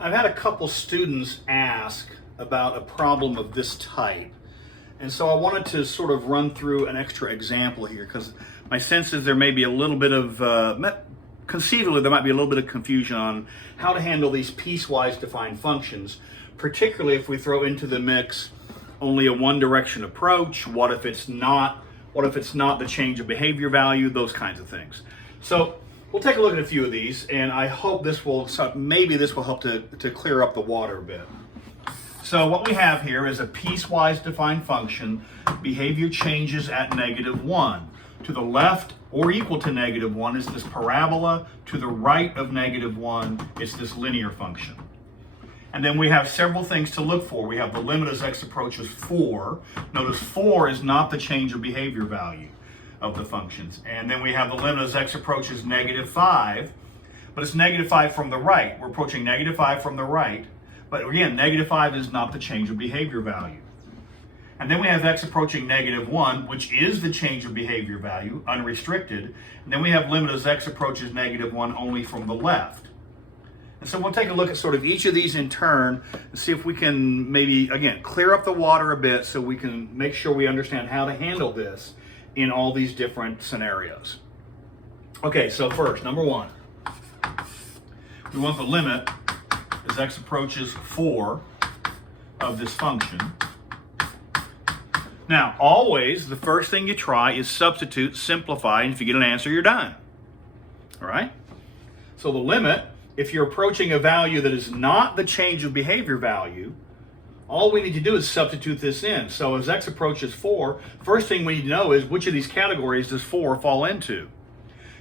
I've had a couple students ask about a problem of this type, and so I wanted to sort of run through an extra example here because my sense is there may be a little bit of, conceivably there might be a little bit of confusion on how to handle these piecewise defined functions, particularly if we throw into the mix only a one direction approach. What if it's not the change of behavior value, those kinds of things. So we'll take a look at a few of these, and I hope maybe this will help to clear up the water a bit. So what we have here is a piecewise defined function. Behavior changes at -1. To the left or equal to -1 is this parabola. To the right of -1 is this linear function. And then we have several things to look for. We have the limit as x approaches 4. Notice 4 is not the change of behavior value of the functions. And then we have the limit as x approaches -5, but it's -5 from the right. We're approaching -5 from the right, but again, -5 is not the change of behavior value. And then we have x approaching -1, which is the change of behavior value, unrestricted. And then we have limit as x approaches -1 only from the left. And so we'll take a look at sort of each of these in turn and see if we can maybe, again, clear up the water a bit so we can make sure we understand how to handle this in all these different scenarios. Okay, so first, number one, we want the limit as x approaches 4 of this function. Now, always, the first thing you try is substitute, simplify, and if you get an answer, you're done. All right? So the limit, if you're approaching a value that is not the change of behavior value, all we need to do is substitute this in. So as x approaches 4, first thing we need to know is which of these categories does 4 fall into?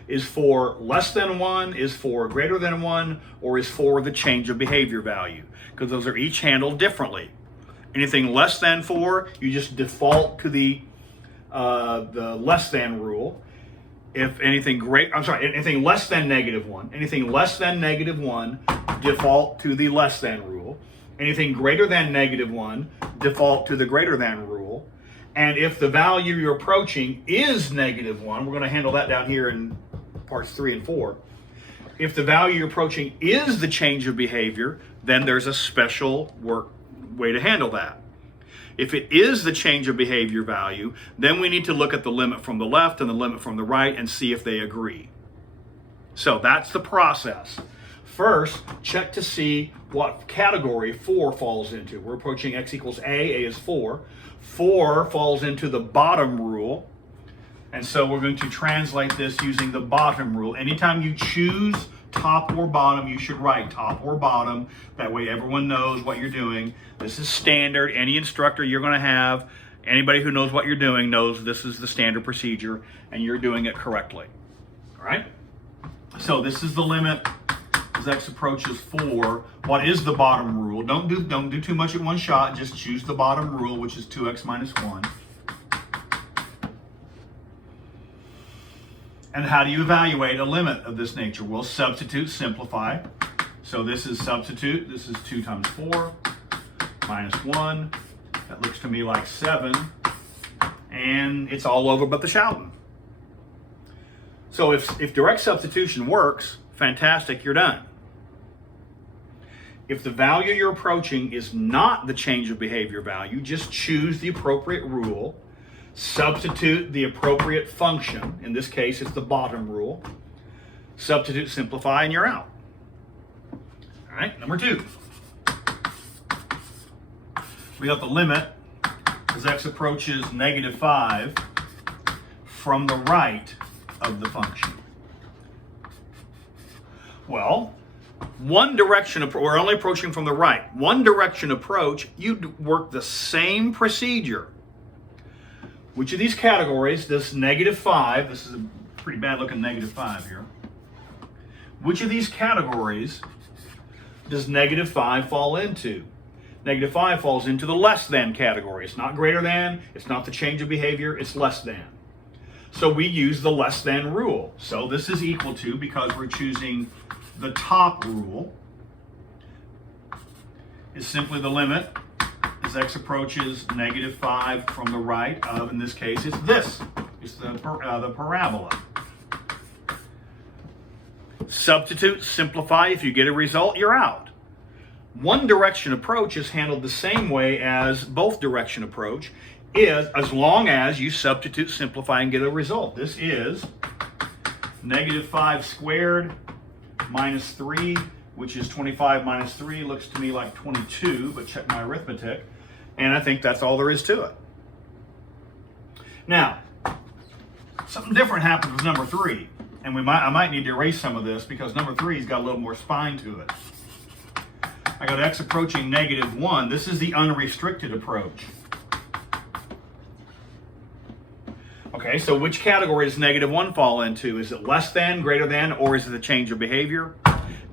Is 4 less than 1, is 4 greater than 1, or is 4 the change of behavior value? Because those are each handled differently. Anything less than 4, you just default to the less than rule. If anything anything less than -1, anything less than -1, default to the less than rule. Anything greater than -1, default to the greater than rule. And if the value you're approaching is -1, we're going to handle that down here in parts 3 and 4. If the value you're approaching is the change of behavior, then there's a special way to handle that. If it is the change of behavior value, then we need to look at the limit from the left and the limit from the right and see if they agree. So that's the process. First, check to see what category 4 falls into. We're approaching x equals a is 4. 4 falls into the bottom rule, and so we're going to translate this using the bottom rule. Anytime you choose top or bottom, you should write top or bottom. That way everyone knows what you're doing. This is standard. Any instructor you're going to have, anybody who knows what you're doing knows this is the standard procedure and you're doing it correctly. All right? So this is the limit as x approaches 4. What is the bottom rule? Don't do too much at one shot. Just choose the bottom rule, which is 2x minus 1. And how do you evaluate a limit of this nature? Well, substitute, simplify. So this is substitute. This is 2 times 4 minus 1. That looks to me like 7. And it's all over but the shouting. So if direct substitution works, fantastic, you're done. If the value you're approaching is not the change of behavior value, just choose the appropriate rule. Substitute the appropriate function. In this case, it's the bottom rule. Substitute, simplify, and you're out. All right, number 2. We got the limit as x approaches -5 from the right of the function. Well, one direction, we're only approaching from the right. One direction approach, you'd work the same procedure. Which of these categories does -5, this is a pretty bad looking -5 here. Which of these categories does -5 fall into? -5 falls into the less than category. It's not greater than, it's not the change of behavior, it's less than. So we use the less than rule. So this is equal to, because we're choosing the top rule, is simply the limit as x approaches -5 from the right of, in this case, it's this. It's the parabola. Substitute, simplify. If you get a result, you're out. one direction approach is handled the same way as both direction approach, is as long as you substitute, simplify, and get a result. This is -5 squared minus 3, which is 25 minus 3, looks to me like 22, but check my arithmetic, and I think that's all there is to it. Now, something different happens with number 3, and I might need to erase some of this because number 3's got a little more spine to it. I got x approaching -1. This is the unrestricted approach. Okay, so which category does -1 fall into? Is it less than, greater than, or is it the change of behavior?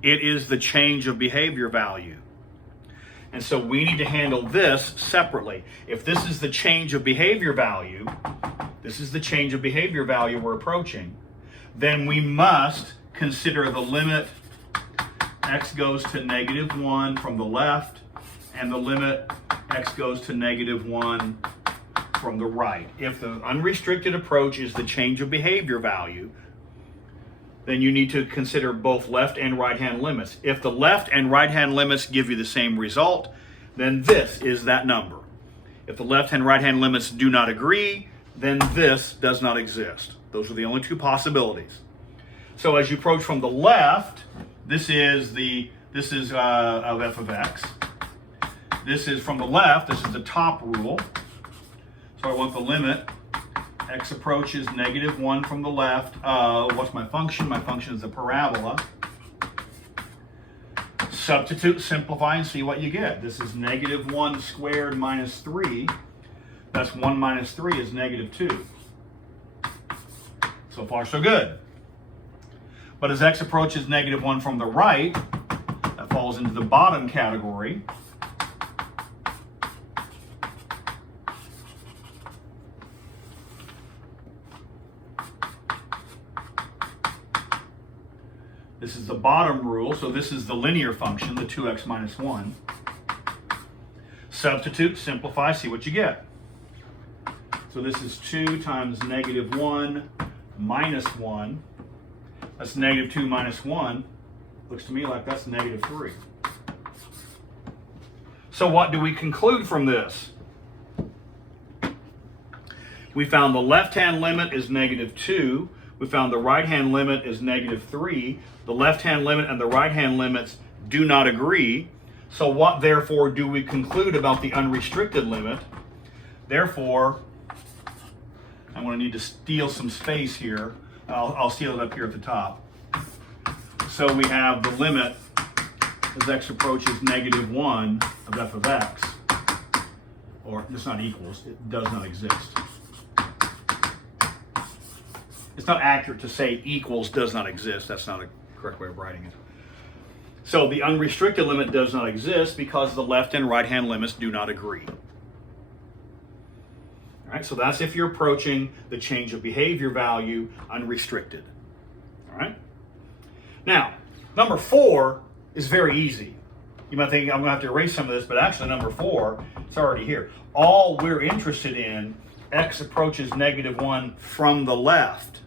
It is the change of behavior value. And so we need to handle this separately. If this is the change of behavior value, this is the change of behavior value we're approaching, then we must consider the limit x goes to -1 from the left and the limit x goes to -1 from the right. If the unrestricted approach is the change of behavior value, then you need to consider both left and right hand limits. If the left and right hand limits give you the same result, then this is that number. If the left and right hand limits do not agree, then this does not exist. Those are the only two possibilities. So as you approach from the left, this is of f of x. This is from the left, this is the top rule. So I want the limit x approaches -1 from the left of, what's my function? My function is a parabola. Substitute, simplify, and see what you get. This is -1 squared minus 3. That's 1 minus 3 is -2. So far, so good. But as x approaches -1 from the right, that falls into the bottom category. This is the bottom rule, so this is the linear function, the 2x minus 1. Substitute, simplify, see what you get. So this is 2 times -1 minus 1. That's -2 minus 1. Looks to me like that's -3. So what do we conclude from this? We found the left-hand limit is -2. We found the right-hand limit is -3. The left-hand limit and the right-hand limits do not agree. So what, therefore, do we conclude about the unrestricted limit? Therefore, I'm going to need to steal some space here. I'll steal it up here at the top. So we have the limit as x approaches -1 of f of x, or it's not equals, it does not exist. It's not accurate to say equals does not exist. That's not a correct way of writing it. So the unrestricted limit does not exist because the left and right hand limits do not agree. All right, so that's if you're approaching the change of behavior value unrestricted. All right. Now, number 4 is very easy. You might think I'm going to have to erase some of this, but actually number 4, it's already here. All we're interested in, x approaches -1 from the left.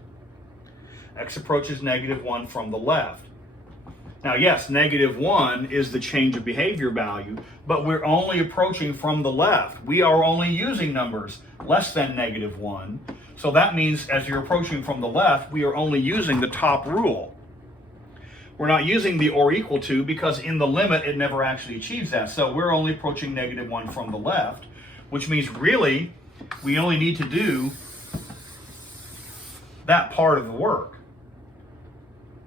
X approaches -1 from the left. Now, yes, -1 is the change of behavior value, but we're only approaching from the left. We are only using numbers less than -1. So that means as you're approaching from the left, we are only using the top rule. We're not using the or equal to because in the limit, it never actually achieves that. So we're only approaching -1 from the left, which means really we only need to do that part of the work.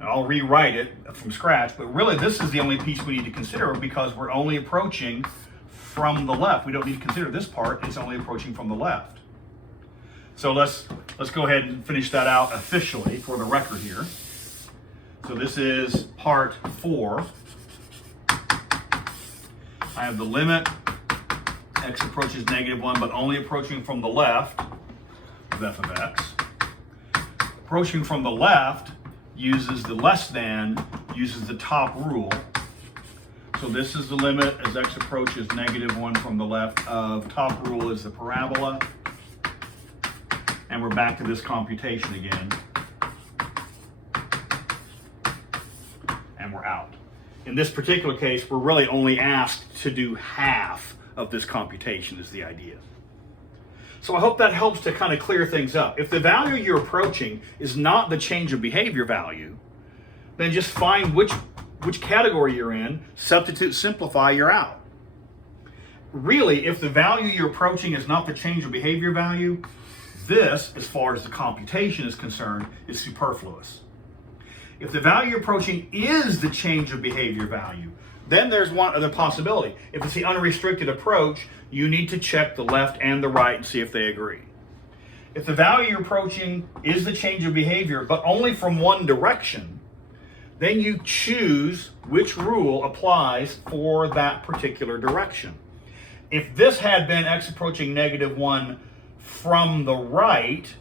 I'll rewrite it from scratch, but really this is the only piece we need to consider because we're only approaching from the left. We don't need to consider this part, it's only approaching from the left. So let's go ahead and finish that out officially for the record here. So this is part 4. I have the limit, x approaches -1, but only approaching from the left of f of x. Approaching from the left uses the less than, uses the top rule. So this is the limit as x approaches -1 from the left of top rule is the parabola. And we're back to this computation again. And we're out. In this particular case, we're really only asked to do half of this computation is the idea. So I hope that helps to kind of clear things up. If the value you're approaching is not the change of behavior value, then just find which category you're in, substitute, simplify, you're out. Really, if the value you're approaching is not the change of behavior value, this, as far as the computation is concerned, is superfluous. If the value you're approaching is the change of behavior value, then there's one other possibility. If it's the unrestricted approach, you need to check the left and the right and see if they agree. If the value you're approaching is the change of behavior, but only from one direction, then you choose which rule applies for that particular direction. If this had been x approaching -1 from the right,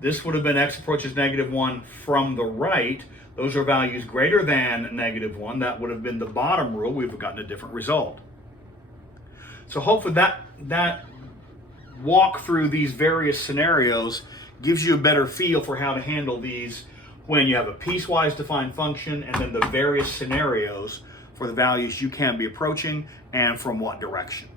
this would have been x approaches -1 from the right. Those are values greater than -1. That would have been the bottom rule. We've gotten a different result. So hopefully that walk through these various scenarios gives you a better feel for how to handle these when you have a piecewise defined function and then the various scenarios for the values you can be approaching and from what direction.